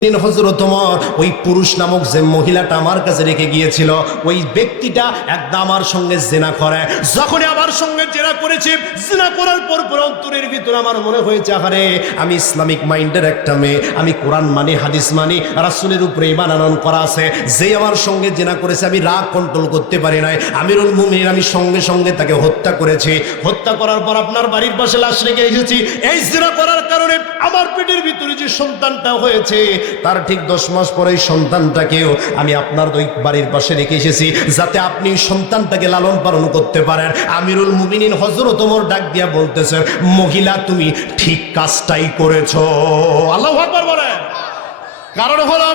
হযরত ওমর ওই পুরুষ নামক যে মহিলাটা আমার কাছে রেখে গিয়েছিল, ওই ব্যক্তিটা একদম আমার সঙ্গে জিনা করে। যখন আমার সঙ্গে জিনা করেছে, জিনা করার পর অন্তরের ভিতরে আমার মনে হয়েছে, আরে আমি ইসলামিক মাইন্ডের একটা মেয়ে, আমি কোরআন মানি, হাদিস মানি, রাসূলের উপরে ঈমান আনয়ন করা আছে। যে আমার সঙ্গে জিনা করেছে, আমি রাগ কন্ট্রোল করতে পারি নাই। আমিরুল মুমিনিন আমি সঙ্গে সঙ্গে তাকে হত্যা করেছি। হত্যা করার পর আপনার বাড়ির পাশে লাশ রেখে এসেছি। এই জিনা করার কারণে আমার পেটের ভিতরে যে সন্তানটা হয়েছে, তার ঠিক 10 মাস পরে সন্তানটাকেও আমি আপনার ওই বাড়ির পাশে রেখে এসেছি, যাতে আপনি সন্তানটাকে লালন পালন করতে পারেন। আমিরুল মুমিনিন হযরত ওমর ডাক দিয়া বলতেছেন, মহিলা তুমি ঠিক কাজটাই করেছো। আল্লাহু আকবার বলেন। কারণ হলো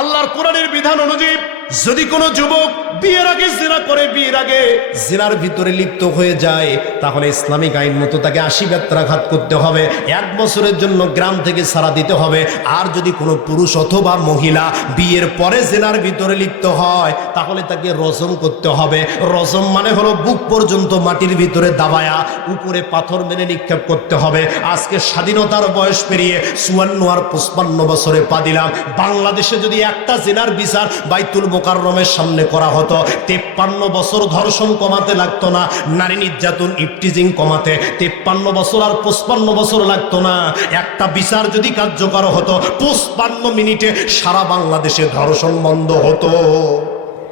আল্লাহর কোরআনের বিধান অনুযায়ী যদি কোনো যুবক বিয়ের আগে জিনা করে, বিয়ের আগে জিনার ভিতরে লিপ্ত হয়ে যায়, তাহলে ইসলামিক আইন মতো তাকে 80 বেত্রাঘাত করতে হবে, 1 বছরের জন্য গ্রাম থেকে ছাড়া দিতে হবে। আর যদি কোনো পুরুষ অথবা মহিলা বিয়ের পরে জিনার ভিতরে লিপ্ত হয়, তাহলে তাকে রজম করতে হবে। রজম মানে হলো বুক পর্যন্ত মাটির ভিতরে দাবায়া উপরে পাথর মেরে নিক্ষেপ করতে হবে। আজকে স্বাধীনতার বয়স পেরিয়ে 54 আর 55 বছরে পা দিলাম। বাংলাদেশে যদি একটা জিনার বিচার বাইতুল মোকাররমের সামনে করা হতো, 53 বছর ধর্ষণ কমাতে লাগতো না, নারী নির্যাতন ইফটিজিং কমাতে 53 বছর আর 55 বছর লাগতো না। একটা বিচার যদি কার্যকর হতো, 55 মিনিটে সারা বাংলাদেশে ধর্ষণ বন্ধ হতো।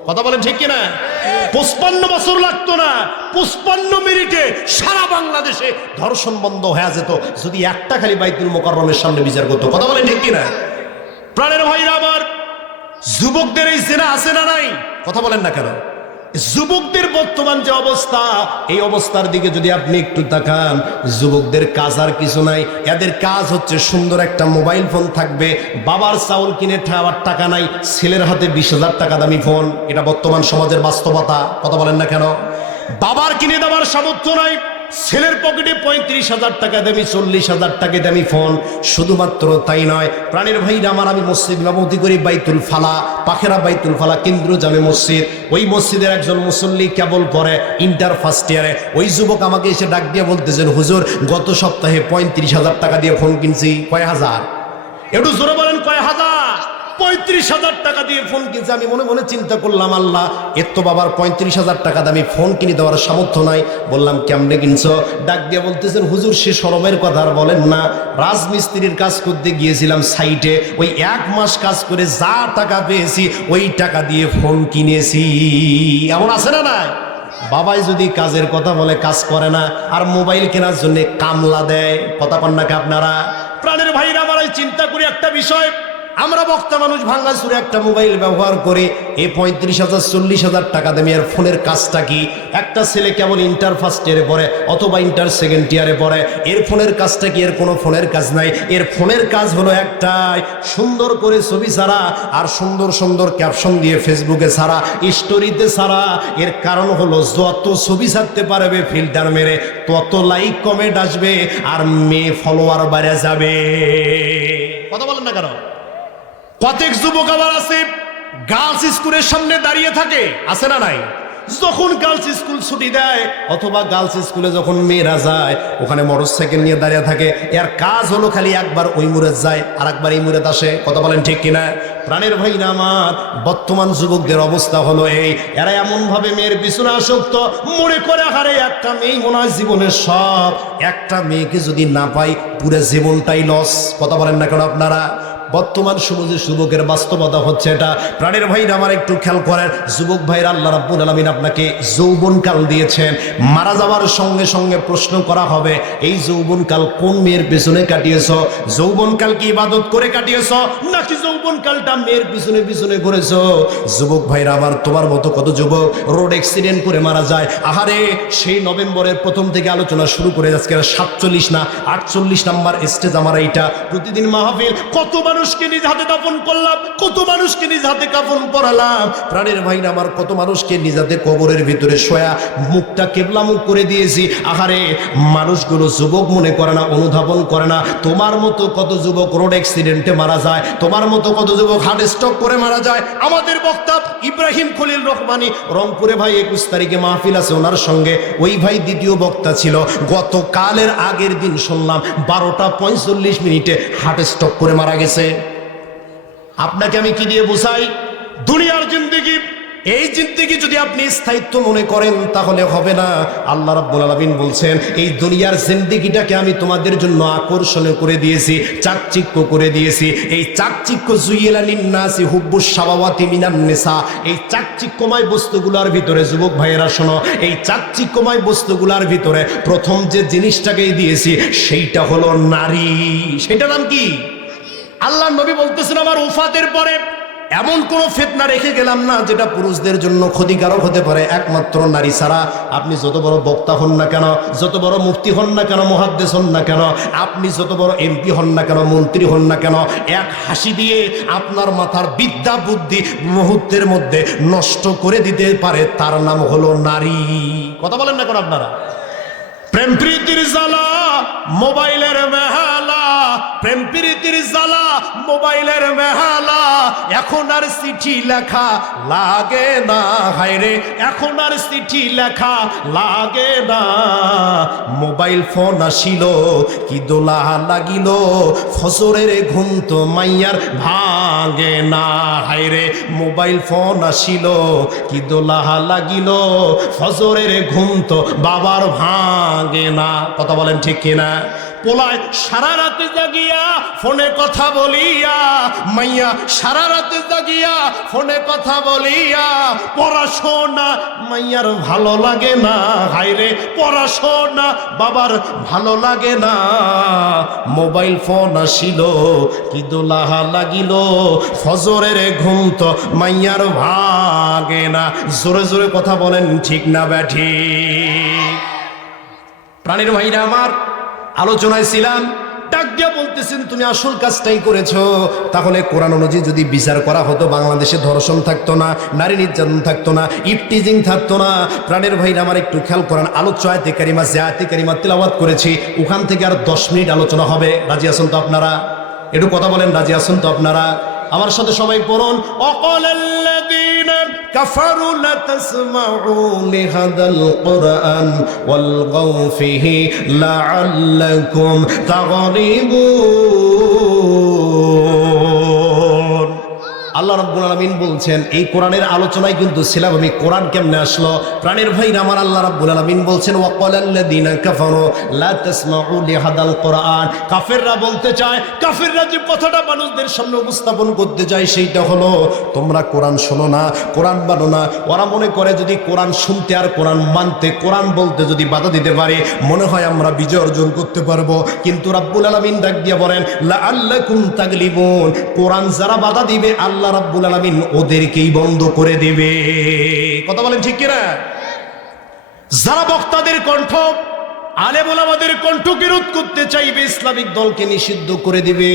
কথা বলেন ঠিক কিনা? 55 বছর লাগতো না, 55 মিনিটে সারা বাংলাদেশে ধর্ষণ বন্ধ হয়ে যেত, যদি একটা খালি বাইতুল মোকাররমের সামনে বিচার করতো। কথা বলেন ঠিক কিনা? প্রাণের ভাইরা আমার, যুবকদের এই জিনা আছে না নাই? কথা বলেন না কেন? যুবকদের বর্তমান যে অবস্থা, এই অবস্থার দিকে যদি আপনি একটু তাকান, যুবকদের কাজ আর কিছু নাই। এদের কাজ হচ্ছে সুন্দর একটা মোবাইল ফোন থাকবে, বাবার চাউল কিনে খাওয়ার টাকা নাই, ছেলের হাতে 20,000 টাকা দামি ফোন। এটা বর্তমান সমাজের বাস্তবতা। কথা বলেন না কেন? বাবার কিনে দেওয়ার সামর্থ্য নাই, ছেলের পকেটে 35,000 টাকা দামি, 40,000 টাকা দামি ফোন। শুধুমাত্র তাই নয় প্রাণের ভাইরা আমার, আমি মসজিদ ইমামতি করি বাইতুল ফালা, পাখেরা বাইতুল ফালা কেন্দ্র জামে মসজিদ। ওই মসজিদের একজন মুসল্লি কেবল পড়ে ইন্টার ফার্স্ট ইয়ারে। ওই যুবক আমাকে এসে ডাক দিয়ে বলতেছেন, হুজুর গত সপ্তাহে 35,000 টাকা দিয়ে ফোন কিনছি। কয় হাজার? একটু জোরে বলেন, কয় হাজার? 35,000 টাকা দিয়ে ফোন কিনছে। আমি মনে মনে চিন্তা করলাম, আল্লাহ, এর তো বাবার 35,000 টাকা দামি ফোন কিনে দেওয়ার সামর্থ্য নাই। বললাম, কেমনে কিনছো? ডাক দিয়ে বলতেছেন, হুজুর সে শরমের কথা আর বলেন না, রাজমিস্ত্রির কাজ করতে গিয়েছিলাম সাইটে, ওই 1 মাস কাজ করে যা টাকা পেয়েছি ওই টাকা দিয়ে ফোন কিনেছি। এমন আছে না নাই? বাবাই যদি কাজের কথা বলে কাজ করে না, আর মোবাইল কেনার জন্য কামলা দেয়। কথা কন নাকি আপনারা? প্রাণের ভাইরা আমার, চিন্তা করি একটা বিষয়, আমরা বক্তা মানুষ ভাঙ্গা চুরে একটা মোবাইল ব্যবহার করে এই 35,000 40,000 টাকা দামি আর ফোনের কাজটা কি? একটা ছেলে কেবল ইন্টার ফার্স্ট ইয়ারে পড়ে অথবা ইন্টার সেকেন্ড ইয়ারে পড়ে, এর ফোনের কাজটা কি? এর কোনো ফোনের কাজ নাই। এর ফোনের কাজ হলো একটাই, সুন্দর করে ছবি ছাড়া আর সুন্দর সুন্দর ক্যাপশন দিয়ে ফেসবুকে ছাড়া, স্টোরিতে ছাড়া। এর কারণ হলো যত ছবি ছাড়তে পারবে ফিল্টার মেরে, তত লাইক কমেন্ট আসবে আর মেয়ে ফলোয়ার বেড়ে যাবে। কথা বলেন না কেন? কতক যুবক আবার আছে গার্লস স্কুলের সামনে দাঁড়িয়ে থাকে, আছে না নাই? যখন গার্লস স্কুল ছুটি দেয় অথবা গার্লস স্কুলে যখন মেয়েরা যায়, ওখানে মোটরসাইকেল নিয়ে দাঁড়িয়ে থাকে। এর কাজ হলো খালি একবার ওই মুড়ে যায় আর একবার এই মুড়ে আসে। কথা বলেন ঠিক কিনা? প্রাণের ভাইরা আমার, বর্তমান যুবকদের অবস্থা হলো এই, এরা এমন ভাবে মেয়ের পিছনে আসক্ত, মনে করে হারে একটা মেয়ে মনে হয় জীবনের সব, একটা মেয়েকে যদি না পাই পুরো জীবনটাই লস। কথা বলেন না কেন আপনারা? বর্তমান সমাজের যুবকের বাস্তবতা হচ্ছে এটা। প্রাণের ভাইরা আমার, একটু খেয়াল করেন, যুবক ভাইরা, আল্লাহ রাব্বুল আলামিন আপনাকে যৌবনকাল দিয়েছেন। মারা যাওয়ার সঙ্গে সঙ্গে প্রশ্ন করা হবে, এই যৌবনকাল কোন মেয়ের পেছনে কাটিয়েছ? যৌবনকাল কি ইবাদত করে কাটিয়েছ, নাকি যৌবনকালটা মেয়ের পিছনে পিছনে ঘুরেছ? যুবক ভাইরা আমার, তোমার মতো কত যুবক রোড অ্যাক্সিডেন্ট করে মারা যায়। আহারে, সেই নভেম্বরের প্রথম থেকে আলোচনা শুরু করে আজকে 47 না 48 নাম্বার স্টেজ আমার এইটা। প্রতিদিন মাহফিল, কত মানুষকে নিজ হাতে দাফন করলাম, কত মানুষকে নিজ হাতে কাফন পরালাম। প্রাণের ভাইরা আমার, কত মানুষকে নিজ হাতে কবরের ভিতরে শোয়া মুখটা কেবলামুখ করে দিয়েছি। আহারে, মানুষগুলো যুবক মনে করে না, অনুধাবন করে না। তোমার মতো কত যুবক রোড অ্যাক্সিডেন্টে মারা যায়, তোমার মতো কত যুবক হার্ট স্ট্রোক করে মারা যায়। আমাদের বক্তা ইব্রাহিম খলিল রহমানি রংপুরে ভাই 21 তারিখে মাহফিল আছে ওনার সঙ্গে, ওই ভাই দ্বিতীয় বক্তা ছিল। গতকালের আগের দিন শুনলাম 12টা 45 মিনিটে হার্ট স্ট্রোক করে মারা গেছে। আপনাকে আমি কি দিয়ে বোঝাই? দুনিয়ার জিন্দেগি, এই জিন্দেগি যদি আপনি স্থায়িত্ব মনে করেন তাহলে হবে না। আল্লাহ রাব্বুল আলামিন বলছেন, এই দুনিয়ার জিন্দেগিটাকে আমি তোমাদের জন্য আকর্ষণীয় করে দিয়েছি, চাকচিক্য করে দিয়েছি। এই চাকচিক্য জুইলা লিন্নাসি হুব্বুস শাহাওয়াতি মিনান নিসা, এই চাকচিক্যময় বস্তুগুলোর ভিতরে, যুবক ভাইয়েরা শোনো, এই চাকচিক্যময় বস্তুগুলোর ভিতরে প্রথম যে জিনিসটাকেই দিয়েছি সেইটা হলো নারী। সেটার নাম কি? আল্লাহ নবী বলতেছেন, আমার ওফাতের পরে এমন কোন ফিতনা রেখে গেলাম না যেটা পুরুষদের জন্য ক্ষতিকারক হতে পারে, একমাত্র নারী ছাড়া। আপনি যত বড় বক্তা হন না কেন, যত বড় মুফতি হন না কেন, মুহাদ্দিস হন না কেন, আপনি যত বড় এমপি হন না কেন, মন্ত্রী হন না কেন, এক হাসি দিয়ে আপনার মাথার বিদ্যা বুদ্ধি মুহূর্তের মধ্যে নষ্ট করে দিতে পারে, তার নাম হলো নারী। কথা বলেন না কেন আপনারা? প্রেম প্রীতির জ্বালা, মোবাইলের মেহালা, প্রেম প্রীতির জ্বালা, মোবাইলের মেহালা, এখন আর চিঠি লেখা লাগে না। হায়রে, এখন আর চিঠি লেখা লাগে না। মোবাইল ফোন আসিল, কি দোলা লাগিল, ফজরের ঘুম তো মাইয়ার ভাঙে না। হায়রে, মোবাইল ফোন আসিল, কি দোলা লাগিল, ফজরের ঘুম তো বাবার ভাঙে না। কথা বলেন ঠিক কিনা? পোলায় সারা রাতে জাগিয়া ফোনে কথা বলিয়া, মাইয়া সারা রাতে জাগিয়া ফোনে কথা বলিয়া, পড়াশোনা মাইয়ার ভালো লাগে না। হায়রে, পড়াশোনা বাবার ভালো লাগে না। মোবাইল ফোন আসিল, কি দোলাহা লাগিল, ফজরের ঘুম তো মাইয়ার ভাগে না। জোরে জোরে কথা বলেন ঠিক না ব্যাঠি? প্রাণের ভাইরা আমার, আলোচনায় ছিলাম, ডাক দিয়া বলতেছেন, তুমি আসল কাজটাই করেছো। তাহলে কোরআন অনুযায়ী যদি বিচার করা হতো, বাংলাদেশে ধর্ষণ থাকতো না, নারী নির্যাতন থাকতো না, ইফটিজিং থাকতো না। প্রাণের ভাইরা আমার, একটু খেয়াল করেন, আলোচ্য আয়াতে কারিমা, যে আয়াতে কারিমা তিলাওয়াত করেছি, ওখান থেকে আর 10 মিনিট আলোচনা হবে। রাজি আছেন তো আপনারা? একটু কথা বলেন, রাজি আছেন তো আপনারা? আমার সাথে সবাই পড়ুন, অকালাল্লাযীনা কাফারু লা তাসমাউ লিহাদাল কুরআন ওয়ালগাউ ফিহি লাআল্লাকুম তাগলিবুন। আল্লাহ রাব্বুল আলামিন বলছেন, এই কোরআনের আলোচনায় কিন্তু ছিলাম আমি, কোরআন কেমনে আসলো। প্রাণের ভাইরা আমার, আল্লাহ রাব্বুল আলামিন বলছেন, ওয়াকালাল্লাযীনা কাফারু লা তাসমাউ লিহাদাল কুরআন। কাফেররা বলতে চায়, কাফেররা যে কথাটা মানুষদের সামনে উপস্থাপন করতে চায় সেইটা হলো, তোমরা কোরআন শোনো না, কোরআন মানো না। ওরা মনে করে যদি কোরআন শুনতে আর কোরআন মানতে, কোরআন বলতে যদি বাধা দিতে পারে, মনে হয় আমরা বিজয় অর্জন করতে পারবো। কিন্তু রাব্বুল আলামিন ডাক দিয়ে বলেন, লাআল্লাকুম তাগলিবুন, কোরআন যারা বাধা দিবে আল্লাহ রাব্বুল আলামিন ওদেরকেই বন্ধ করে দেবে। কথা বলেন ঠিক কিনা? যারা বক্তাদের কণ্ঠ, আলেম ওলামাদের কণ্ঠকে রোধ করতে চাইবে, ইসলামিক দলকে নিষিদ্ধ করে দিবে।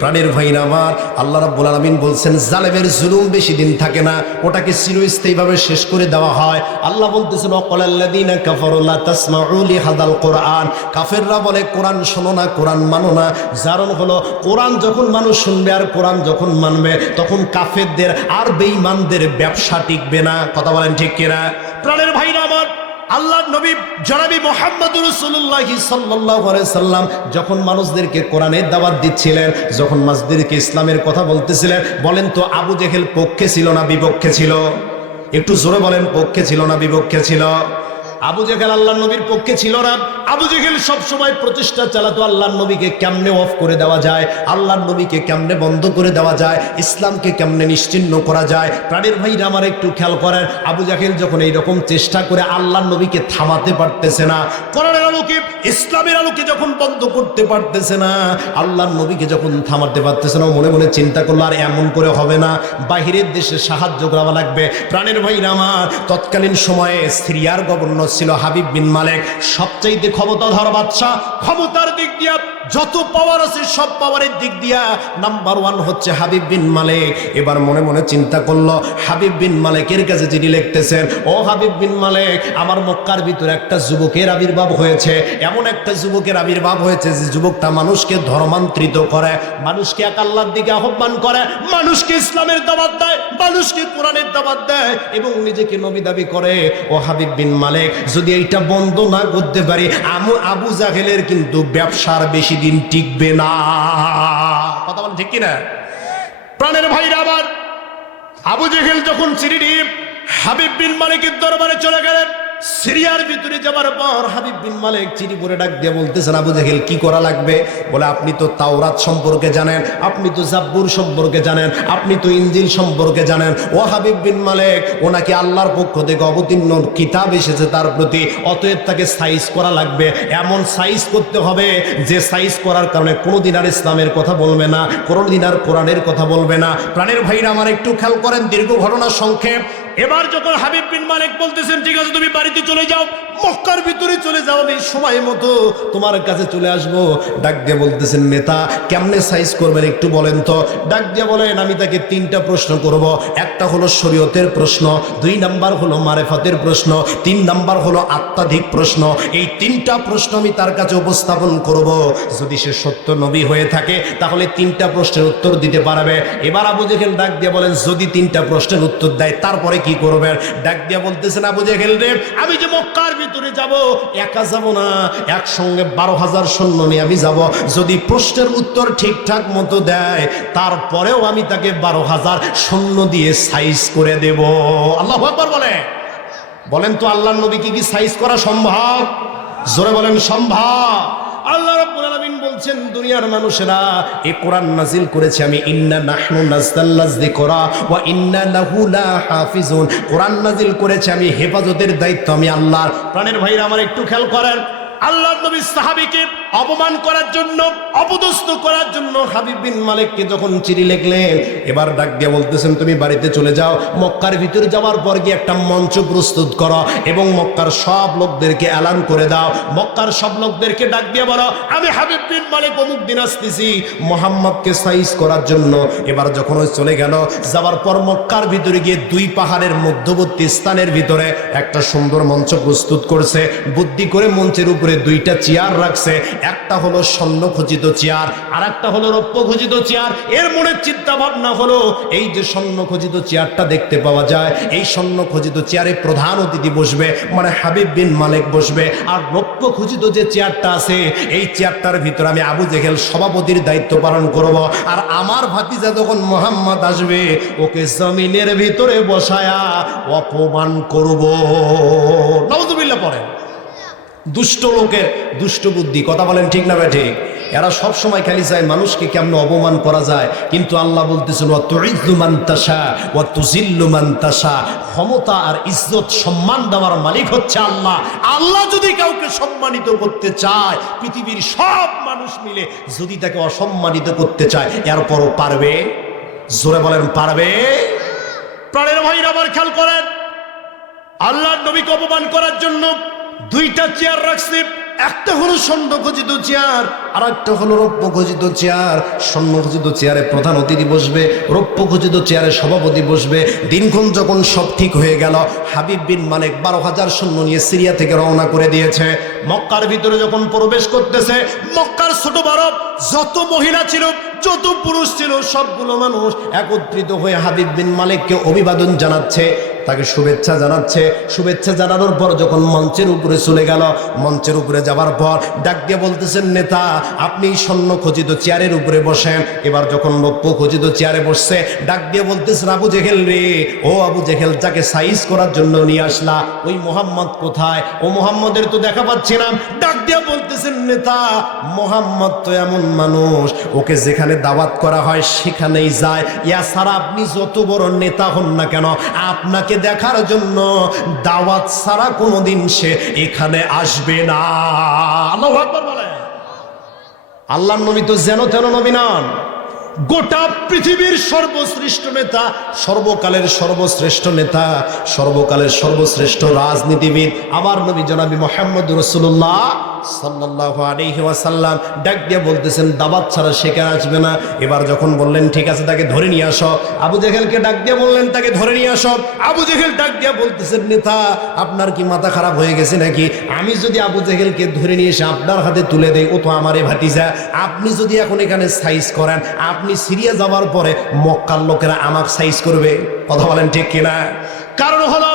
প্রাণের ভাইরা আমার, আল্লাহ রাব্বুল আলামিন বলছেন, জালেমের জুলুম বেশি দিন থাকে না, ওটাকে চিরস্থায়ীভাবে শেষ করে দেওয়া হয়। আল্লাহ বলতেছেন, ওয়াকালাল্লাযীনা কাফারু লা তাসমাউ লিহাদাল কুরআন। কাফেররা বলে কোরআন শোনো না, কোরআন মানো না। কারণ হলো, কোরআন যখন মানুষ শুনবে আর কোরআন যখন মানবে, তখন কাফেরদের আর বেঈমানদের ব্যবসা টিকবে না। কথা বলেন ঠিক কিনা? প্রাণের ভাইরা আমার, আল্লাহর নবী জনাবি মুহাম্মদুর রাসূলুল্লাহ সাল্লাল্লাহু আলাইহি সাল্লাম যখন মানুষদেরকে কোরআনের দাওয়াত দিচ্ছিলেন, যখন মানুষদেরকে ইসলামের কথা বলতেছিলেন, বলেন তো আবু জেহেল পক্ষে ছিল না বিপক্ষে ছিল? একটু জোরে বলেন, পক্ষে ছিল না বিপক্ষে ছিল? আবু জেহেল আল্লাহর নবীর পক্ষে ছিল না। আবু জেহেল সব সময় প্রচেষ্টা চালাতো আল্লাহর নবীকে কেমনে অফ করে দেওয়া যায়, আল্লাহর নবীকে কেমনে বন্ধ করে দেওয়া যায়, ইসলামকে কেমনে নিশ্চিহ্ন করা যায়। প্রাণের ভাইরা আমার, একটু খেয়াল করেন, আবু জেহেল যখন এইরকম চেষ্টা করে আল্লাহর নবীকে থামাতে পারতেছে না, কোরআনের আলোকে ইসলামের আলোকে যখন বন্ধ করতে পারতেছে না, আল্লাহর নবীকে যখন থামাতে পারতেছে না, মনে মনে চিন্তা করলো, আর এমন করে হবে না, বাহিরের দেশে সাহায্য করা লাগবে। প্রাণের ভাইরা আমার, তৎকালীন সময়ে সিরিয়ার গভর্নর ছিল হাবিব বিন মালেক, সবচাইতে ক্ষমতাধর বাদশাহ। ক্ষমতার দিক দিয়া যত পাওয়ার আছে, সব পাওয়ারের দিক দিয়া নাম্বার 1 হচ্ছে হাবিব বিন মালেক। এবার মনে মনে চিন্তা করলো, হাবিব বিন মালেকের কাছে চিঠি লিখতেছেন, ও হাবিব বিন মালেক, আমার মক্কার ভিতরে একটা যুবকের আবির্ভাব হয়েছে, এমন একটা যুবকের আবির্ভাব হয়েছে যে যুবকটা মানুষকে ধর্মান্তরিত করে, মানুষকে এক আল্লাহর দিকে আহ্বান করে, মানুষকে ইসলামের দাওয়াত দেয়, মানুষকে কোরআনের দাওয়াত দেয় এবং নিজেকে নবী দাবি করে। ও হাবিব বিন মালেক, যদি এইটা বন্ধ না করতে পারি, আবু জাহেলের কিন্তু ব্যবসার বেশি দিন টিকবে না। কথা বলেন ঠিক কিনা? প্রাণের ভাইরা আমার, আবু জেহেল যখন চিঠি নিয়ে হাবিব বিন মালিকের দরবারে চলে গেলেন, সিরিয়ার ভিতরে যাবার পর হাবিব বিন মালিক চিঠি পড়ে ডাক দিয়ে বলতেছেন, আবু জেহেল কি করা লাগবে? বলে, আপনি তো তাওরাত সম্পর্কে জানেন, আপনি তো জাব্বুর সম্পর্কে জানেন, আপনি তো ইনজিল সম্পর্কে জানেন। ও হাবিব বিন মালিক, ওনাকে আল্লাহর পক্ষ থেকে অবতীর্ণ কিতাব এসেছে তার প্রতি, অতএব তাকে সাইজ করা লাগবে। এমন সাইজ করতে হবে যে সাইজ করার কারণে কোনোদিন আর ইসলামের কথা বলবে না, কোনোদিন আর কোরআনের কথা বলবে না। প্রাণের ভাইরা আমার, একটু খেয়াল করেন, দীর্ঘ ঘটনা সংক্ষেপ। এবার যখন হাবিব বিন মালিক বলতেছেন, ঠিক আছে তুমি বাড়িতে চলে যাও, মক্কার ভিতরে চলে যাও, আমি সময় মতো তোমার কাছে চলে আসবো। ডাক দিয়ে বলতেছেন, নেতা কেমনে সাইজ করবেন একটু বলেন তো। ডাক দিয়ে বলেন, আমি তাকে 3টা প্রশ্ন করব। একটা হলো শরীয়তের প্রশ্ন, 2 নাম্বার হলো মারেফাতের প্রশ্ন, 3 নাম্বার হলো আত্মাধিক প্রশ্ন। এই 3টা প্রশ্ন আমি তার কাছে উপস্থাপন করব। যদি সে সত্য নবী হয়ে থাকে তাহলে 3টা প্রশ্নের উত্তর দিতে পারবে। এবার আবু জেহেল ডাক দিয়ে বলেন, যদি 3টা প্রশ্নের উত্তর দেয় তারপরে কি করবেন? ডাক দিয়ে বলতেছেন, আবু জেহেল রে, আমি যে মক্কার ভিতরে যাব, একা যাব না, একসঙ্গে 12,000 সৈন্য নিয়ে আমি যাব। যদি প্রশ্নের উত্তর ঠিকঠাক মতো দেয় তারপরেও আমি তাকে 12,000 সৈন্য দিয়ে সাইজ করে দেব। আল্লাহু আকবার বলেন তো, আল্লাহর নবী কি সাইজ করা সম্ভব? জোরে বলেন সম্ভব। আল্লাহ রাব্বুল আলামিন বলছেন, দুনিয়ার মানুষেরা, এই কোরআন নাজিল করেছে আমি, ইন্না নাহনু নাযালনা যিকরা ওয়া ইন্না লাহু লাহাফিজুন। কোরআন নাজিল করেছে আমি, হেফাজতের দায়িত্ব আমি আল্লাহর। প্রাণের ভাইরা আমার, একটু খেয়াল করেন, আল্লাহর নবী সাহাবীকে অপমান করার জন্য, অপদস্থ করার জন্য হাবিব বিন মালিককে যখন চিঠি লিখলেন, এবার ডাক দিয়ে বলতেছেন, তুমি বাড়িতে চলে যাও, মক্কার ভিতরে যাওয়ার পর গিয়ে একটা মঞ্চ প্রস্তুত করো এবং মক্কার সব লোকদেরকে এলান করে দাও। মক্কার সব লোকদেরকে ডাক দিয়ে বলো, আমি হাবিব বিন মালিক অমুক দিন আসতেছি মুহাম্মদকে সাইজ করার জন্য। এবার যখন ওই চলে গেল, যাওয়ার পর মক্কার ভিতরে গিয়ে 2 পাহাড়ের মধ্যবর্তী স্থানের ভিতরে একটা সুন্দর মঞ্চ প্রস্তুত করছে। বুদ্ধি করে মঞ্চের উপরে 2টা চেয়ার রাখছে। একটা হলো স্বর্ণ খচিত চেয়ার, আর একটা হলো রৌপ্য খচিত চেয়ার। এর মনে চিন্তা ভাবনা হলো, এই যে স্বর্ণ খচিত চেয়ারটা দেখতে পাওয়া যায়, এই স্বর্ণ খচিত চেয়ারে প্রধান অতিথি বসবে, মানে হাবিব বিন মালিক বসবে। আর রৌপ্য খচিত যে চেয়ারটা আছে, এই চেয়ারটার ভিতরে আমি আবু জেহেল সভাপতির দায়িত্ব পালন করব। আর আমার ভাতিজা যখন মুহাম্মদ আসবে, ওকে জমিনের ভিতরে বসায়া অপমান করব। নাউযুবিল্লাহ পড়েন। দুষ্ট লোকের দুষ্ট বুদ্ধি, কথা বলেন ঠিক না ঠিক? এরা সব সময় খালি চায় মানুষকে কেমন অপমান করা যায়। কিন্তু আল্লাহ বলতেছেন, ওয়া তুইজ্জু মান তাশা ওয়া তুযিল্লু মান তাশা। ক্ষমতা আর ইজ্জত সম্মান দেওয়ার মালিক হচ্ছে আল্লাহ। আল্লাহ যদি কাউকে সম্মানিত করতে চায়, পৃথিবীর সব মানুষ মিলে যদি তাকে অসম্মানিত করতে চায়, এরপরও পারবে? জোরে বলেন, পারবে? প্রাণের ভাইরা আমার, খেয়াল করেন, আল্লাহর নবীকে অপমান করার জন্য 2টা চেয়ার রাখছে। একটা হলো স্বর্ণ খচিত চেয়ার, আর একটা হলো রৌপ্য খচিত চেয়ার। স্বর্ণ খচিত চেয়ারে প্রধান অতিথি বসবে, রৌপ্য খচিত চেয়ারে সভাপতি বসবে। দিনক্ষণ যখন সব ঠিক হয়ে গেল, হাবিব বিন মালিক 12,000 সৈন্য নিয়ে সিরিয়া থেকে রওনা করে দিয়েছে। মক্কার ভিতরে যখন প্রবেশ করতেছে, মক্কার ছোট বড় যত মহিলা ছিল, যত পুরুষ ছিল, সবগুলো মানুষ একত্রিত হয়ে হাবিব বিন মালিককে অভিবাদন জানাচ্ছে, তাকে শুভেচ্ছা জানাচ্ছে। শুভেচ্ছা জানানোর পর যখন মঞ্চের উপরে চলে গেল, মঞ্চের উপরে যাবার পর ডাক দিয়ে বলতেছেন, নেতা আপনি স্বর্ণ খচিত চেয়ারের উপরে বসেন। এবার যখন রৌপ্য খচিত চেয়ারে বসছে, ডাক দিয়ে বলতেছেন, আবু জেহেল রে, ও আবু জেহেল, যাকে সাইজ করার জন্য নিয়ে আসলা, ওই মুহাম্মদ কোথায়? ও মুহাম্মদের তো দেখা পাচ্ছি না। ডাক দিয়ে বলতেছেন, নেতা মুহাম্মদ তো এমন মানুষ, ওকে যেখানে দাওয়াত করা হয় সেখানেই যায়। ইয়া ছাড়া আপনি যত বড় নেতা হন না কেন, আপনাকে দেখার জন্য দাওয়াত ছাড়া কোনোদিন সে এখানে আসবে না। আল্লাহু আকবার বলেন। আল্লাহর নবী তো যেন তেন নবী নন, গোটা পৃথিবীর সর্বশ্রেষ্ঠ নেতা, সর্বকালের সর্বশ্রেষ্ঠ নেতা, সর্বকালের সর্বশ্রেষ্ঠ রাজনীতিবিদ আমার নবী জনাবি মুহাম্মদ রাসূলুল্লাহ সাল্লাল্লাহু আলাইহি ওয়াসাল্লাম ডাক দিয়ে বলতেছেন, দাওয়াত ছাড়া সেখানে আসবে না। এবার যখন বললেন ঠিক আছে, তাকে ধরে নিয়ে আসো, আবু জেহেলকে ডাক দিয়ে বললেন, তাকে ধরে নিয়ে আসো। আবু জেহেল ডাক দিয়ে বলতেছেন, নেতা আপনার কি মাথা খারাপ হয়ে গেছে নাকি? আমি যদি আবু জেহেলকে ধরে নিয়ে এসে আপনার হাতে তুলে দেই, ও তো আমারই ভাতিজা। আপনি যদি এখন এখানে সাইজ করেন, আপনি সিরিয়া যাওয়ার পরে মক্কার লোকেরা আমাকে সাইজ করবে। কথা বলেন ঠিক কিনা? কারণ হলো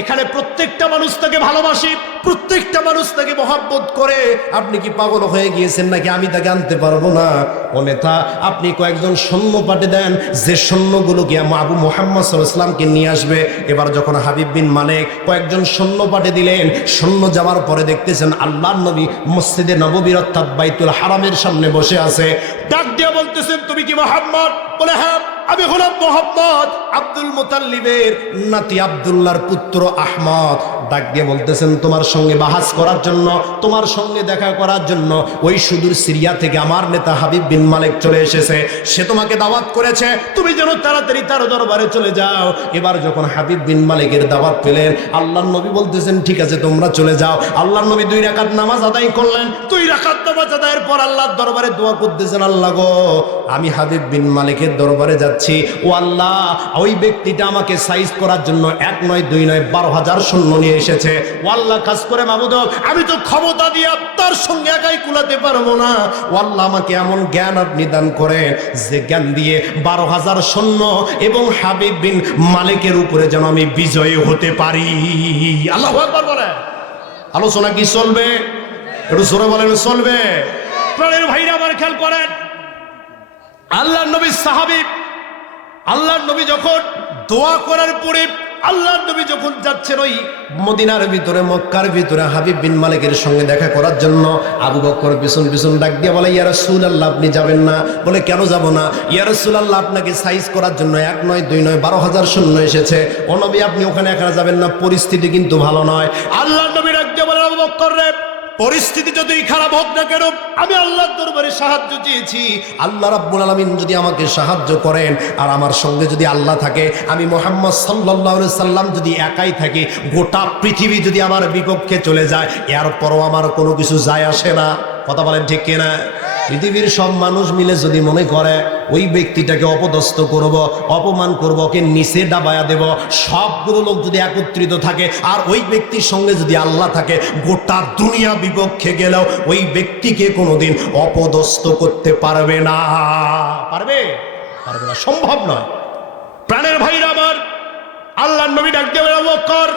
এখানে প্রত্যেকটা মানুষ তাকে ভালোবাসে, প্রত্যেকটা মানুষ তাকে মহব্বত করে। আপনি কি পাগল হয়ে গিয়েছেন নাকি আমি তাকে আনতে পারবো না? ও নেতা, আপনি কয়েকজন সৈন্য পাঠিয়ে দেন, যে সৈন্যগুলো গিয়ে আবু মুহাম্মদ সাল্লাল্লাহু আলাইহি ওয়াসাল্লামকে নিয়ে আসবে। এবার যখন হাবিব বিন মালিক কয়েকজন সৈন্য পাঠিয়ে দিলেন, সৈন্য যাওয়ার পরে দেখতেছেন আল্লাহর নবী মসজিদে নববীর অর্থাৎ বাইতুল হারামের সামনে বসে আছে। ডাক দিয়ে বলতেছেন, তুমি কি মুহাম্মদ? বলে হ্যাঁ, আমি হলাম মুহাম্মদ, আব্দুল মুতাল্লিবের নাতি আব্দুল্লাহর পুত্র আহমদ। ডাক দিয়ে বলতেছেন, তোমার সঙ্গে বাহাস করার জন্য, তোমার সঙ্গে দেখা করার জন্য ওই সুদূর সিরিয়া থেকে আমার নেতা হাবিব বিন মালিক চলে এসেছে। সে তোমাকে দাওয়াত করেছে, তুমি যেন তাড়াতাড়ি তার দরবারে চলে যাও। এবার যখন হাবিব বিন মালিকের দাওয়াত পেলেন, আল্লাহর নবী বলতেছেন, ঠিক আছে তোমরা চলে যাও। আল্লাহর নবী 2 রাকাত নামাজ আদায় করলেন। 2 রাকাত নামাজ আদায়ের পর আল্লাহর দরবারে দোয়া করতেছেন, আল্লাহ গো, আমি হাবিব বিন মালিকের দরবারে যাচ্ছি। ও আল্লাহ, ওই ব্যক্তিটা আমাকে সাইজ করার জন্য 1 নয় 2 নয় 12,000 সৈন্য নিয়ে এসেছে। ও আল্লাহ, কাজ করে মাবুদ, আমি তো ক্ষমতা দিয়ে তার সঙ্গে একাই কুলাতে পারবো না। ও আল্লাহ, আমাকে এমন জ্ঞান আপনি দান করেন যে জ্ঞান দিয়ে 12,000 সৈন্য এবং হাবিব বিন মালিকের উপরে যেন আমি বিজয়ী হতে পারি। আল্লাহু আকবার বলে। আলোচনা কি চলবে? একটু জোরে বলেন, চলবে? প্রাণের ভাইরা আমার খেয়াল করেন, আল্লাহর নবী সাহাবী, আল্লাহর নবী যখন দোয়া করার পরে আল্লাহর নবী যখন যাচ্ছেন ওই মদিনার ভিতরে, মক্কার ভিতরে হাবিব বিন মালিকের সঙ্গে দেখা করার জন্য, আবু বকর পিছন পিছন ডাক দিয়ে বলে, ইয়া রাসূলুল্লাহ, আপনি যাবেন না? বলে, কেন যাব না? ইয়া রাসূলুল্লাহ, আপনাকে সাইজ করার জন্য 1 নয় 2 নয় 12,000 সৈন্য এসেছে। ও নবী, আপনি ওখানে একা যাবেন না, পরিস্থিতি কিন্তু ভালো নয়। আল্লাহর নবী ডাক দিয়ে বলে, আবু বকর রে, পরিস্থিতি যতই খারাপ হোক না কেন, আমি আল্লাহর দরবারে সাহায্য চেয়েছি। আল্লাহ রাব্বুল আলামিন যদি আমাকে সাহায্য করেন আর আমার সঙ্গে যদি আল্লাহ থাকে, আমি মুহাম্মদ সাল্লাল্লাহু আলাইহি সাল্লাম যদি একাই থাকি, গোটা পৃথিবী যদি আমার বিপক্ষে চলে যায়, এরপরও আমার কোনো কিছু যায় আসে না। কথা বলেন ঠিক কিনা? পৃথিবীর সব মানুষ মিলে যদি মনে করে ওই ব্যক্তিটাকে অপদস্থ করব, অপমান করব, ওকে নিচে ডাবায়া দেব, সবগুলো লোক যদি একত্রিত থাকে আর ওই ব্যক্তির সঙ্গে যদি আল্লাহ থাকে, গোটা দুনিয়া বিপক্ষে গেলেও ওই ব্যক্তিকে কোনোদিন অপদস্থ করতে পারবে না। পারবে? পারবে না, সম্ভব নয়। প্রাণের ভাইরা আমার, আল্লাহর নবী ডাক দিয়ে বলে, আবু বকর,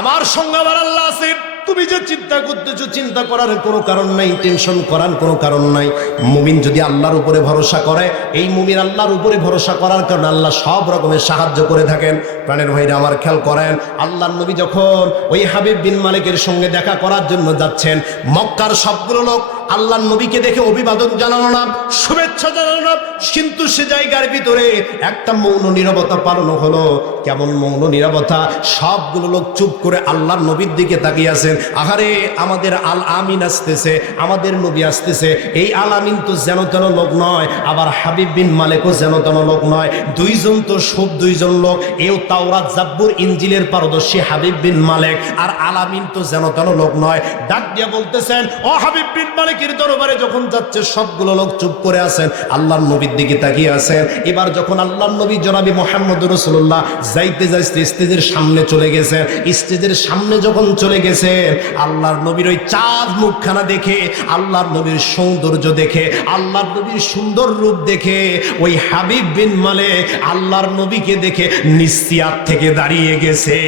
আমার সঙ্গে আমার আল্লাহ আছে। তুমি যে চিন্তা করতেছো, চিন্তা করার কোনো কারণ নাই, টেনশন করার কোনো কারণ নাই। মুমিন যদি আল্লাহর উপরে ভরসা করে, এই মুমিন আল্লাহর উপরে ভরসা করার কারণে আল্লাহ সব রকমের সাহায্য করে থাকেন। প্রাণের ভাইরা আমার খেয়াল করেন, আল্লাহর নবী যখন ওই হাবিব বিন মালিকের সঙ্গে দেখা করার জন্য যাচ্ছেন, মক্কার সবগুলো লোক আল্লাহর নবীকে দেখে অভিবাদন জানানো না, শুভেচ্ছা জানানো না, কিন্তু সে জায়গার ভিতরে একটা মৌন নীরবতা পালন হলো। কেমন মৌন নীরবতা? সবগুলো লোক চুপ করে আল্লাহর নবীর দিকে তাকিয়ে আছেন। আহারে, আমাদের আল আমিন আসতেছে, আমাদের নবী আসতেছে। এই আল আমিন তো যেন তেন লোক নয়, আবার হাবিব বিন মালিকও যেন তেন লোক নয়। দুইজন তো সব দুইজন লোক। এও তাওরাত জাব্বুর ইনজিলের পারদর্শী হাবিব বিন মালিক, আর আল আমিন তো যেন তেন লোক নয়। ডাক দিয়ে বলতেছেন, ও হাবিব বিন মালিকের দরবারে যখন যাচ্ছে, সবগুলো লোক চুপ করে আছেন, আল্লাহর নবীর দিকে তাকিয়ে আছেন। এবার যখন আল্লাহর নবী জনাবি মুহাম্মদুর রাসূলুল্লাহ যাইতে যাইতে স্টেজের সামনে চলে গেছেন, স্টেজের সামনে যখন চলে গেছেন, আল্লাহর নবীর ওই চাঁদ মুখখানা দেখে, আল্লাহর নবীর সৌন্দর্য দেখে, আল্লাহর নবীর সুন্দর রূপ দেখে, ওই হাবিব বিন মালিক আল্লাহর নবীকে দেখে নিশ্চিয়াত থেকে দাঁড়িয়ে গেছে।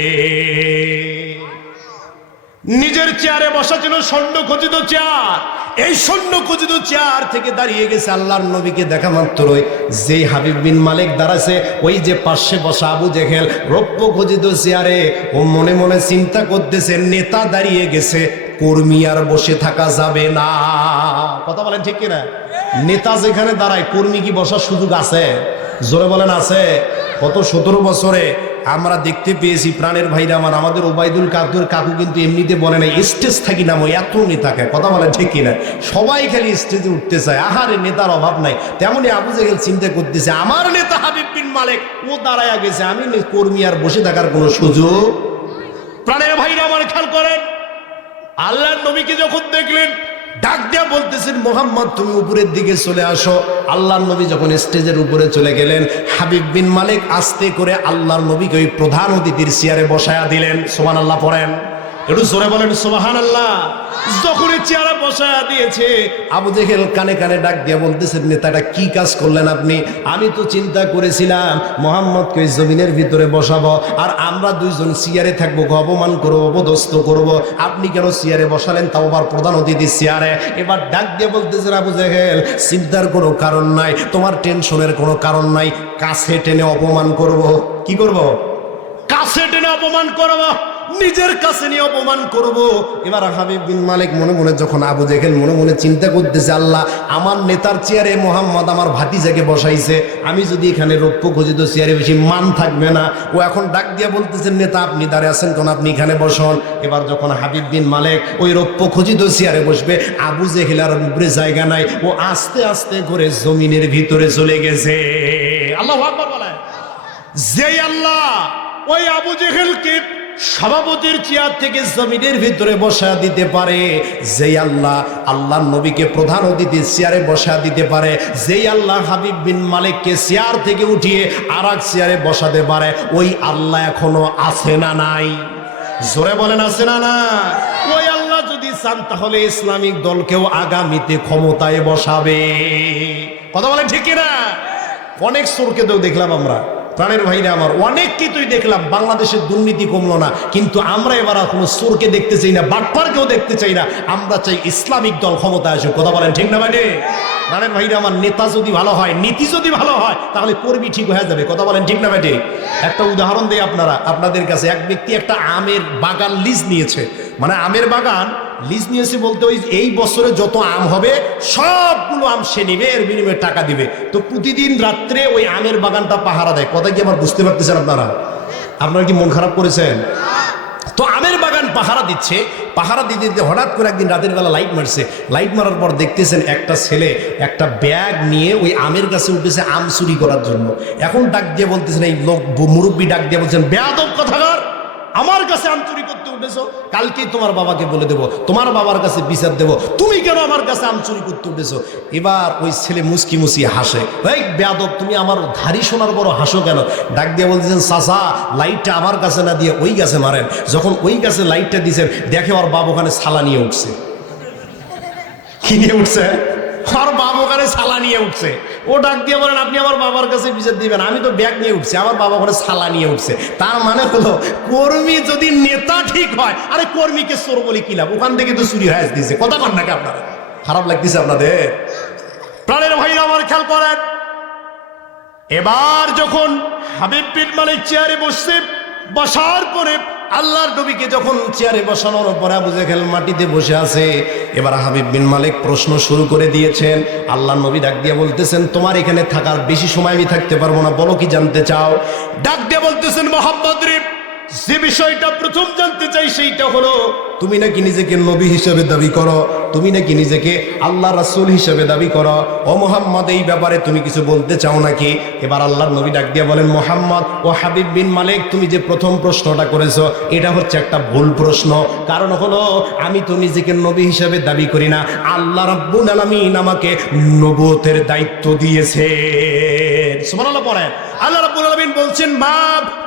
নিজের চেয়ারে বসা ছিল স্বর্ণ খচিত চেয়ার, এই স্বর্ণ খচিত চেয়ার থেকে দাঁড়িয়ে গেছে। আল্লাহর নবীকে দেখা মাত্রই যেই হাবিব বিন মালিক দাঁড়াছে, ওই যে পাশে বসা আবু জেহেল রৌপ্য খচিত চেয়ারে, ও মনে মনে চিন্তা করতেছে, নেতা দাঁড়িয়ে গেছে, কর্মী আর বসে থাকা যাবে না। কথা বলেন ঠিক কিনা? নেতা যেখানে দাঁড়ায়, কর্মী কি বসার সুযোগ আছে? জোরে বলেন, আছে? গত 17 বছরে আমরা দেখতে পেয়েছি, প্রাণের ভাইরা আমার, আমাদের ওবায়দুল কাদের কাকু কিন্তু এমনিতে বলে না স্টেজ থাকি নামো, এত নেতাকে। কথা বলে ঠিক কিনা? সবাই খালি স্টেজে উঠতে চায়, আহারে নেতার অভাব নাই। তেমনি আবু জেহেল চিন্তা করতেছে, আমার নেতা হাবিব বিন মালিক ও দাঁড়ায় গেছে, আমি কর্মী আর বসে থাকার কোনো সুযোগ। প্রাণের ভাইরা আমার খেয়াল করেন, আল্লাহর নবীকে যখন দেখলেন, ডাক দিয়া বলতেছেন, মুহাম্মদ তুমি উপরের দিকে চলে আসো। আল্লাহর নবী যখন স্টেজের উপরে চলে গেলেন, হাবিব বিন মালিক আস্তে করে আল্লাহর নবীকে ওই প্রধান অতিথির চেয়ারে বসায়া দিলেন। সুবহানাল্লাহ পড়েন। একটু জোরে বলেন সুবহানাল্লাহ। যখনই চেয়ারে বসায়া দিয়েছে, আবু জেহেল কানে কানে ডাক দিয়ে বলতেছেন, নেতাটা কি কাজ করলেন আপনি? আমি তো চিন্তা করেছিলাম মোহাম্মদকে ওই জমিনের ভিতরে বসাবো, আর আমরা দুইজন চেয়ারে থাকবো, অপমান করবো, অপদস্থ করবো। আপনি কেন চেয়ারে বসালেন, তাও আবার প্রধান অতিথি চেয়ারে? এবার ডাক দিয়ে বলতেছেন, আবু জেহেল চিন্তার কোনো কারণ নাই, তোমার টেনশনের কোনো কারণ নাই। কাছে টেনে অপমান করব। কি করব? কাছে টেনে অপমান করব, নিজের কাছে নিয়ে অপমান করব। এবার হাবিব বিন মালিক মনে মনে, যখন আবু জেহেল মনে মনে চিন্তা করতেছে, আল্লাহ আমার নেতার চেয়ারে মোহাম্মদ আমার ভাতিজাকে বসাইছে, আমি যদি এখানে রৌপ্য খচিত চেয়ারে বেশি মান থাকবে না। ও এখন ডাক দিয়ে বলতেছেন, নেতা আপনি দাঁড়িয়ে আছেন কেন, আপনি এখানে বসুন। এবার যখন হাবিব বিন মালিক ওই রৌপ্য খচিত চেয়ারে বসবে, আবু জেহেল আর উপরে জায়গা নাই, ও আস্তে আস্তে করে জমিনের ভিতরে চলে গেছে। আল্লাহু আকবার বলেন। যেই আল্লাহ ওই আবু জেহেলকে সভাপতির চেয়ার থেকে জমিনের ভিতরে বসা দিতে পারে, যেই আল্লাহ আল্লাহর নবীকে প্রধান অতিথির চেয়ারে বসা দিতে পারে, যেই আল্লাহ হাবিব বিন মালিককে চেয়ার থেকে উঠিয়ে আর এক চেয়ারে বসাতে পারে, ওই আল্লাহ এখনো আছে না নাই? জোরে বলেন, আছে না না? ওই আল্লাহ যদি চান তাহলে ইসলামিক দলকেও আগামীতে ক্ষমতায় বসাবে। কথা বলেন ঠিক কিনা? অনেক চোরকে তো দেখলাম আমরা, প্রাণের ভাইরা আমার, অনেক কিছুই দেখলাম। বাংলাদেশের দুর্নীতি কমলো না, কিন্তু আমরা এবার আর কোনো চোরকে দেখতে চাই না, বাটপারকেও দেখতে চাই না। আমরা চাই ইসলামিক দল ক্ষমতায় আসুক। কথা বলেন ঠিক না ভাই? প্রাণের ভাইরা আমার, নেতা যদি ভালো হয়, নীতি যদি ভালো হয়, তাহলে কর্মী ঠিক হয়ে যাবে। কথা বলেন ঠিক না ভাই? একটা উদাহরণ দেই আপনাদের কাছে। এক ব্যক্তি একটা আমের বাগান লিজ নিয়েছে, মানে আমের বাগান লিজ নিয়েছে বলতে ওই এই বছরে যত আম হবে সবগুলো আম সে নিবে, এর বিনিময়ে টাকা দিবে। তো প্রতিদিন রাত্রে ওই আমের বাগানটা পাহারা দেয়। কথা কি আবার বুঝতে পারতেছেন আপনারা কি মন খারাপ করেছেন? তো আমের বাগান পাহারা দিচ্ছে, পাহারা দিতে দিতে হঠাৎ করে একদিন রাতের বেলা লাইট মারছে। লাইট মারার পর দেখতেছেন একটা ছেলে একটা ব্যাগ নিয়ে ওই আমের গাছে উঠেছে আম চুরি করার জন্য। এখন ডাক দিয়ে বলতেছেন, এই লোক মুরব্বী ডাক দিয়ে বলছেন, বেয়াদব কথাকার, আমার কাছে আম চুরি করতে উঠেছো, কালকেই তোমার বাবাকে বলে দেবো, তোমার বাবার কাছে বিচার দেবো, তুমি কেন আমার কাছে আম চুরি করতে উঠেছো? এবার ওই ছেলে মুসকি মুসকি হাসে, এই বেয়াদব, তুমি আমার ধারি শোনার বড় হাসো কেন? ডাক দিয়ে বলতেছেন, চাচা লাইটটা আমার কাছে না দিয়ে ওই গাছে মারেন। যখন ওই গাছে লাইটটা দিয়েছেন, দেখে ওর বাবা ওখানে ছালা নিয়ে উঠছে। কি নিয়ে উঠছে? আর বাবা ওখানে ছালা নিয়ে উঠছে। ও ডাক দিয়ে বলেন, আপনি আমার বাবার কাছে বিচার দিবেন, আমি তো ব্যাগ নিয়ে উঠছি, আমার বাবা ওখানে ছালা নিয়ে উঠছে। তার মানে হলো, কর্মী যদি নেতা ঠিক হয়, আরে কর্মীকে চোর বলে কি লাভ? ওখান থেকে তো চুরি হয়ে দিয়েছে। কথা কন নাকি আপনারা? খারাপ লাগতেছে আপনাদের? প্রাণের ভাইরা আমার, খেয়াল করেন। এবার যখন হাবিব বিন মালিক চেয়ারে বসছে, বসার পরে আল্লাহর নবীকে যখন চেয়ারে বসানোর পরে আবু জেহেল মাটিতে বসে আছে, এবার হাবিব বিন মালিক প্রশ্ন শুরু করে দিয়েছেন। আল্লাহর নবী ডাক দিয়ে বলতেছেন, তোমার এখানে থাকার বেশি সময় আমি থাকতে পারবো না, বলো কি জানতে চাও? ডাক দিয়ে বলতেছেন, মুহাম্মদ রে, যে বিষয়টা প্রথম জানতে চাই সেইটা হলো, তুমি নাকি নিজেকে নবী হিসেবে দাবি করো, তুমি নাকি নিজেকে আল্লাহ রাসূল হিসেবে দাবি করো। ও মুহাম্মদ, এই ব্যাপারে তুমি কিছু বলতে চাও নাকি? এবার আল্লাহর নবী ডাক দিয়ে বলেন, মুহাম্মদ ও হাবিব বিন মালিক, তুমি যে প্রথম প্রশ্নটা করেছো এটা হচ্ছে একটা ভুল প্রশ্ন। কারণ হলো, আমি তো নিজেকে নবী হিসেবে দাবি করি না, আল্লাহ রাব্বুল আলামিন আমাকে নবুয়তের দায়িত্ব দিয়েছে। সুবহানাল্লাহ পড়েন। আল্লাহ রাব্বুল আলামিন বলছেন, মা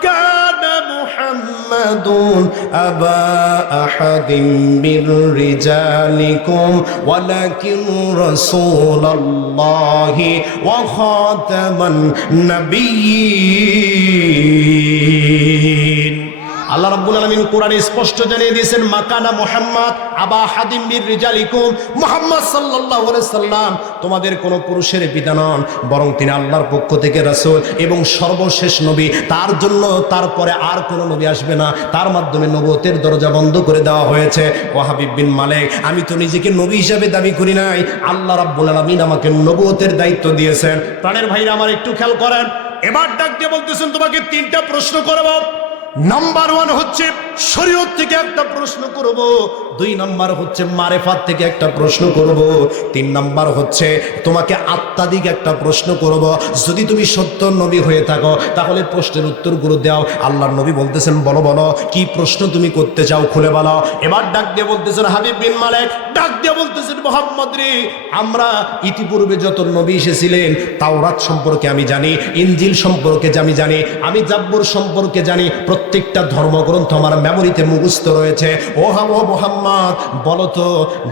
কানা মুহাম্মাদুন আবা আহাদিম মির রিজালিকুম ওয়ালাকিন রাসূলুল্লাহি ওয়া খাতামান নাবিয়্যিন। আল্লাহ রাব্বুল আলামিন কোরআনে স্পষ্ট জানিয়ে দিয়েছেন, মাকানা মুহাম্মদ আবা হাদিম মির রিজালিকুম, মুহাম্মদ সাল্লাল্লাহু আলাইহি সাল্লাম তোমাদের কোনো পুরুষের পিতা নন, বরং তিনি আল্লাহর পক্ষ থেকে রাসূল এবং সর্বশেষ নবী। তার জন্য তারপরে আর কোনো নবী আসবে না, তার মাধ্যমে নবুয়তের দরজা বন্ধ করে দেওয়া হয়েছে। ও হাবিব বিন মালিক, আমি তো নিজেকে নবী হিসেবে দাবি করি নাই, আল্লাহ রাব্বুল আলামিন আমাকে নবুয়তের দায়িত্ব দিয়েছেন। প্রাণের ভাইরা আমার, একটু খেয়াল করেন। এবার ডাক দিয়ে বলতেছেন, তোমাকে তিনটা প্রশ্ন করব। নাম্বার 1 হচ্ছে শরীয়ত থেকে একটা প্রশ্ন করব, 2 নাম্বার হচ্ছে মারেফাত থেকে একটা প্রশ্ন করব, 3 নাম্বার হচ্ছে তোমাকে আত্মাদিক একটা প্রশ্ন করব। যদি তুমি সত্য নবী হয়ে থাকো তাহলে প্রশ্নের উত্তরগুলো দাও। আল্লাহর নবী বলতেছেন, বলো বলো কি প্রশ্ন তুমি করতে চাও, খুলে বলো। এবার ডাক দিয়ে বলতেছেন, হাবিব বিন মালিক ডাক দিয়ে বলতেছেন, মুহাম্মদ রে, আমরা ইতিপূর্বে যত নবী এসেছিলেন তাওরাত সম্পর্কে আমি জানি, ইনজিল সম্পর্কে আমি জানি, আমি জাব্বুর সম্পর্কে জানি, প্রত্যেকটা ধর্মগ্রন্থ আমার মেমোরিতে মুখস্থ রয়েছে। ও মুহাম্মদ, বলো তো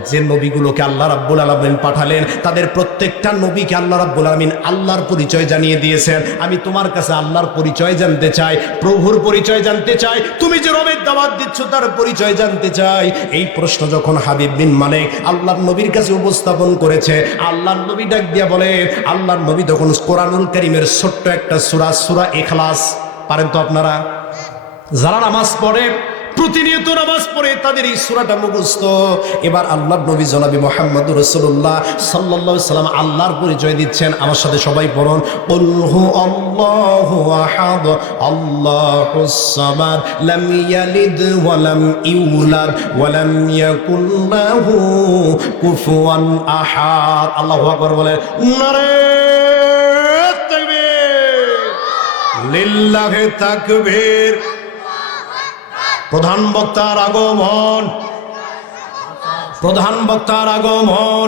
যে নবীগুলোকে আল্লাহ রাব্বুল আলামিন পাঠালেন তাদের প্রত্যেকটা নবীকে আল্লাহ রাব্বুল আলামিন আল্লাহর পরিচয় জানিয়ে দিয়েছেন। আমি তোমার কাছে আল্লাহর পরিচয় জানতে চাই, প্রভুর পরিচয় জানতে চাই, তুমি যে রবের দাওয়াত দিচ্ছ তার পরিচয় জানতে চাই। এই প্রশ্ন যখন হাবিব বিন মালিক আল্লাহর নবীর কাছে উপস্থাপন করেছে, আল্লাহর নবী ডাক দিয়া বলে, আল্লাহর নবী তখন কোরআনুল কারীমের ছোট্ট একটা সূরা, সূরা ইখলাস পারেন তো আপনারা? যারা নামাজ পড়ে, প্রতিনিয়ত নামাজ পড়ে, তাদের এই সূরাটা মুখস্থ। এবার আল্লাহর নবী জনাবি মুহাম্মদুর রাসূলুল্লাহ সাল্লাল্লাহু আলাইহি সাল্লাম আল্লাহর পরিচয় দিচ্ছেন। আমার সাথে সবাই পড়ুন, কুল হু আল্লাহু আহাদ আল্লাহুস সামাদ লাম ইয়ালিদ ওয়া লাম ইউলাদ ওয়া লাম ইয়াকুল লাহু কুফুয়ান আহাদ। আল্লাহু আকবার বলে, নারে তাকবীর, লিল্লাহি তাকবীর। প্রধান বক্তার আগমন, প্রধান বক্তার আগমন।